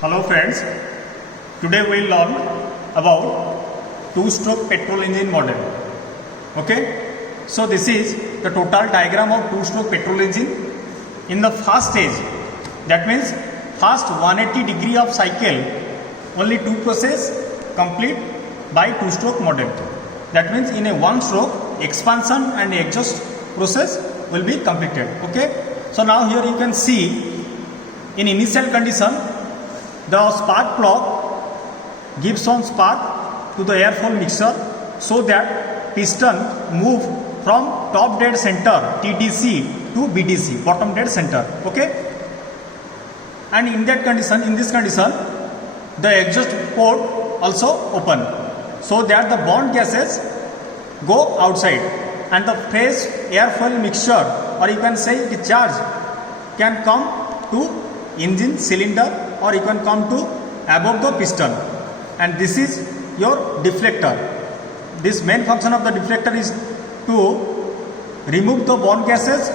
Hello friends, today we will learn about two-stroke petrol engine model. Okay, so this is the total diagram of two-stroke petrol engine. In the first stage, that means first 180 degree of cycle, only two process complete by two-stroke model. That means in a one stroke, expansion and exhaust process will be completed. Okay, so now here you can see in initial condition, the spark plug gives on spark to the airfoil mixture so that piston move from top dead center TDC to BDC, bottom dead center. Okay, and in that condition, in this condition, the exhaust port also open so that the burnt gases go outside and the fresh airfoil mixture, or you can say the charge, can come to engine cylinder, or you can come to above the piston, and this is your deflector. This main function of the deflector is to remove the burnt gases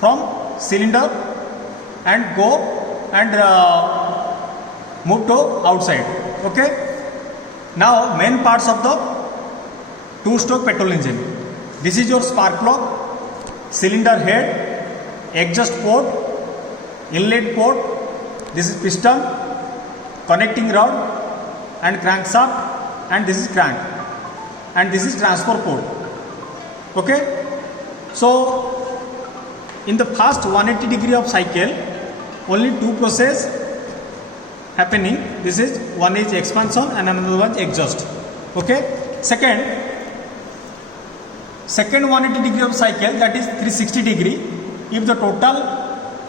from cylinder and go and move to outside. Okay, now main parts of the two-stroke petrol engine. This is your spark plug, cylinder head, exhaust port, inlet port. This is piston, connecting rod and crankshaft, and this is crank, and this is transfer port. Okay, so in the first 180 degree of cycle, only two process happening. This is one is expansion and another one is exhaust. Okay, second 180 degree of cycle, that is 360 degree. If the total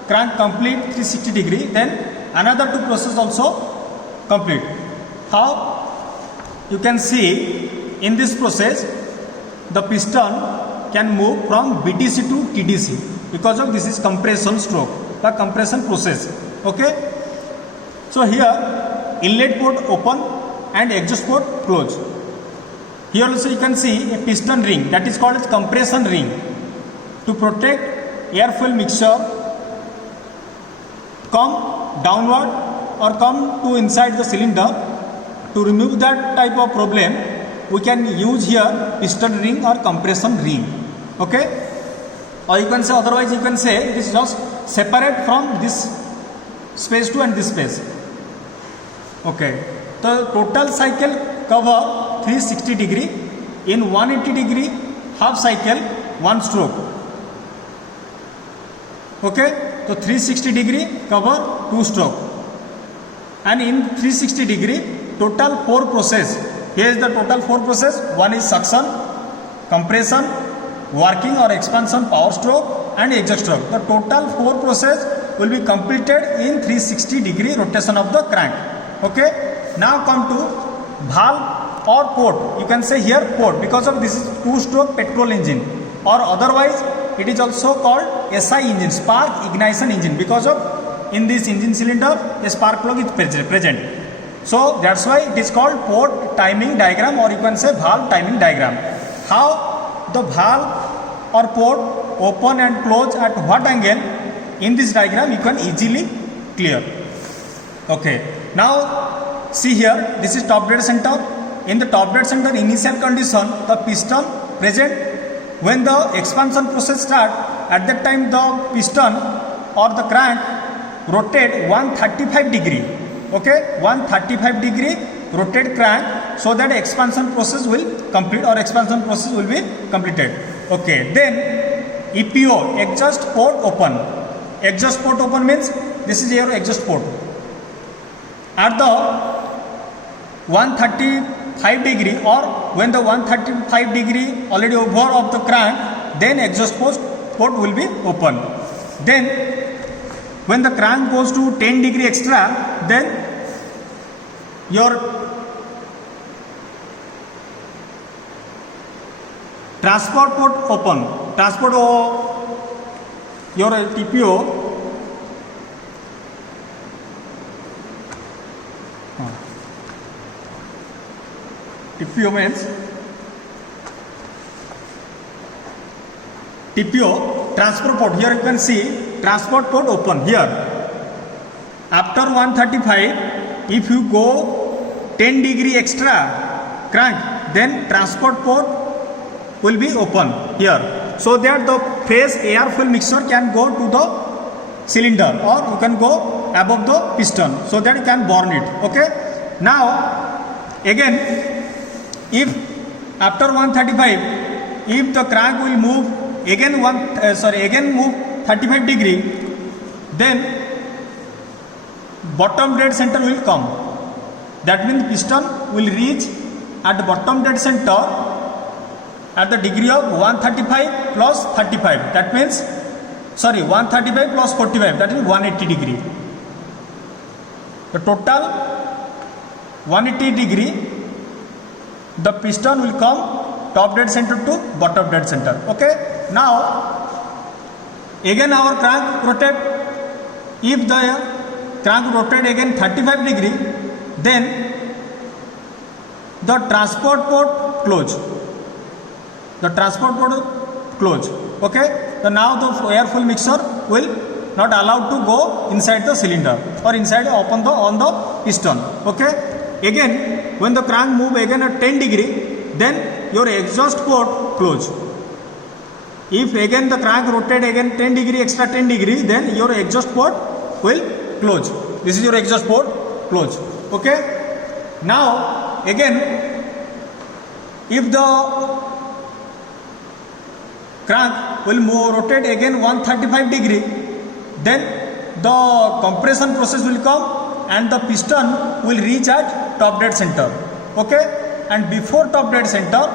crank complete 360 degree, then another two process also complete. How? You can see in this process the piston can move from BTC to TDC because of this is compression stroke, the compression process. Okay, so here inlet port open and exhaust port close. Here also you can see a piston ring, that is called as compression ring, to protect airfoil mixture come downward or come to inside the cylinder. To remove that type of problem, we can use here piston ring or compression ring. Okay, or you can say, otherwise you can say it is just separate from this space to and this space. Okay, the total cycle cover 360 degree. In 180 degree half cycle, one stroke. Okay, so 360 degree cover two stroke, and in 360 degree total four process. Here is the total four process. One is suction, compression, working or expansion power stroke, and exhaust stroke. The total four process will be completed in 360 degree rotation of the crank. Okay, now come to valve or port. You can say here port because of this is two-stroke petrol engine, or otherwise it is also called SI engine, spark ignition engine, because of in this engine cylinder a spark plug is present. So that's why it is called port timing diagram, or you can say valve timing diagram. How the valve or port open and close at what angle in this diagram you can easily clear. Okay, now see here, this is top dead center. In the top dead center initial condition, the piston present. When the expansion process start, at that time the piston or the crank rotate 135 degree. Okay, 135 degree rotate crank so that expansion process will complete, or expansion process will be completed. Okay, then EPO, exhaust port open. Exhaust port open means this is your exhaust port. At the 135 degree, or when the 135 degree already over of the crank, then exhaust port will be open. Then when the crank goes to 10 degree extra, then your transport port open. Transport your TPO means TPO transfer port. Here you can see transport port open here, after 135, if you go 10 degree extra crank, then transport port will be open here, so that the fresh air fuel mixture can go to the cylinder, or you can go above the piston, so that you can burn it. Okay, now again, if after 135, if the crank will move again move 35 degree, then bottom dead center will come. That means piston will reach at the bottom dead center at the degree of 135 plus 35. That means 135 plus 45, that is 180 degree. The total 180 degree, the piston will come top dead center to bottom dead center. Okay, now again our crank rotate. If the crank rotate again 35 degree, then the transport port close. The transport port close. Okay, so now the air fuel mixture will not allowed to go inside the cylinder or inside on the piston. Okay, again when the crank move again at 10 degree, then your exhaust port close. If again the crank rotate again 10 degree, extra 10 degree, then your exhaust port will close. This is your exhaust port close. Okay, now again, if the crank will rotate again 135 degree, then the compression process will come and the piston will reach at top dead center. Okay, and before top dead center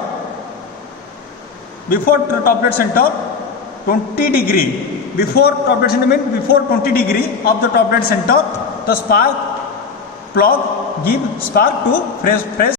20 degree, before top dead center means before 20 degree of the top dead center, the spark plug give spark to fresh